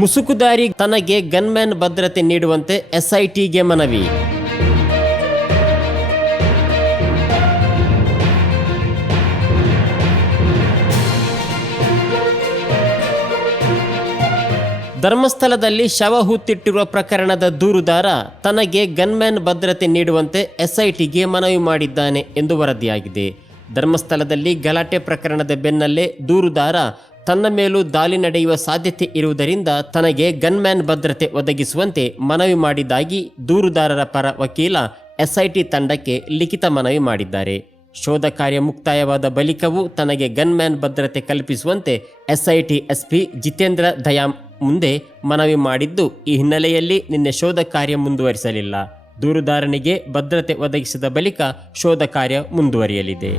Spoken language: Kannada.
ಮುಸುಕುದಾರಿ ತನಗೆ ಗನ್ಮ್ಯಾನ್ ಭದ್ರತೆ ನೀಡುವಂತೆ ಎಸ್ಐಟಿಗೆ ಮನವಿ. ಧರ್ಮಸ್ಥಳದಲ್ಲಿ ಶವ ಹೂತಿಟ್ಟಿರುವ ಪ್ರಕರಣದ ದೂರುದಾರ ತನಗೆ ಗನ್ಮ್ಯಾನ್ ಭದ್ರತೆ ನೀಡುವಂತೆ ಎಸ್ಐಟಿಗೆ ಮನವಿ ಮಾಡಿದ್ದಾನೆ ಎಂದು ವರದಿಯಾಗಿದೆ. ಧರ್ಮಸ್ಥಳದಲ್ಲಿ ಗಲಾಟೆ ಪ್ರಕರಣದ ಬೆನ್ನಲ್ಲೇ ದೂರುದಾರ ತನ್ನ ಮೇಲೂ ದಾಳಿ ನಡೆಯುವ ಸಾಧ್ಯತೆ ಇರುವುದರಿಂದ ತನಗೆ ಗನ್ಮ್ಯಾನ್ ಭದ್ರತೆ ಒದಗಿಸುವಂತೆ ಮನವಿ ಮಾಡಿದ್ದಾಗಿ ದೂರುದಾರರ ಪರ ವಕೀಲ ಎಸ್ಐಟಿ ತಂಡಕ್ಕೆ ಲಿಖಿತ ಮನವಿ ಮಾಡಿದ್ದಾರೆ. ಶೋಧ ಕಾರ್ಯ ಮುಕ್ತಾಯವಾದ ಬಳಿಕವೂ ತನಗೆ ಗನ್ಮ್ಯಾನ್ ಭದ್ರತೆ ಕಲ್ಪಿಸುವಂತೆ ಎಸ್ಐಟಿ ಎಸ್ಪಿ ಜಿತೇಂದ್ರ ದಯಾಮ್ ಮುಂದೆ ಮನವಿ ಮಾಡಿದ್ದು, ಈ ಹಿನ್ನೆಲೆಯಲ್ಲಿ ನಿನ್ನೆ ಶೋಧ ಕಾರ್ಯ ಮುಂದುವರಿಸಲಿಲ್ಲ. ದೂರುದಾರನಿಗೆ ಭದ್ರತೆ ಒದಗಿಸಿದ ಬಳಿಕ ಶೋಧ ಕಾರ್ಯ ಮುಂದುವರಿಯಲಿದೆ.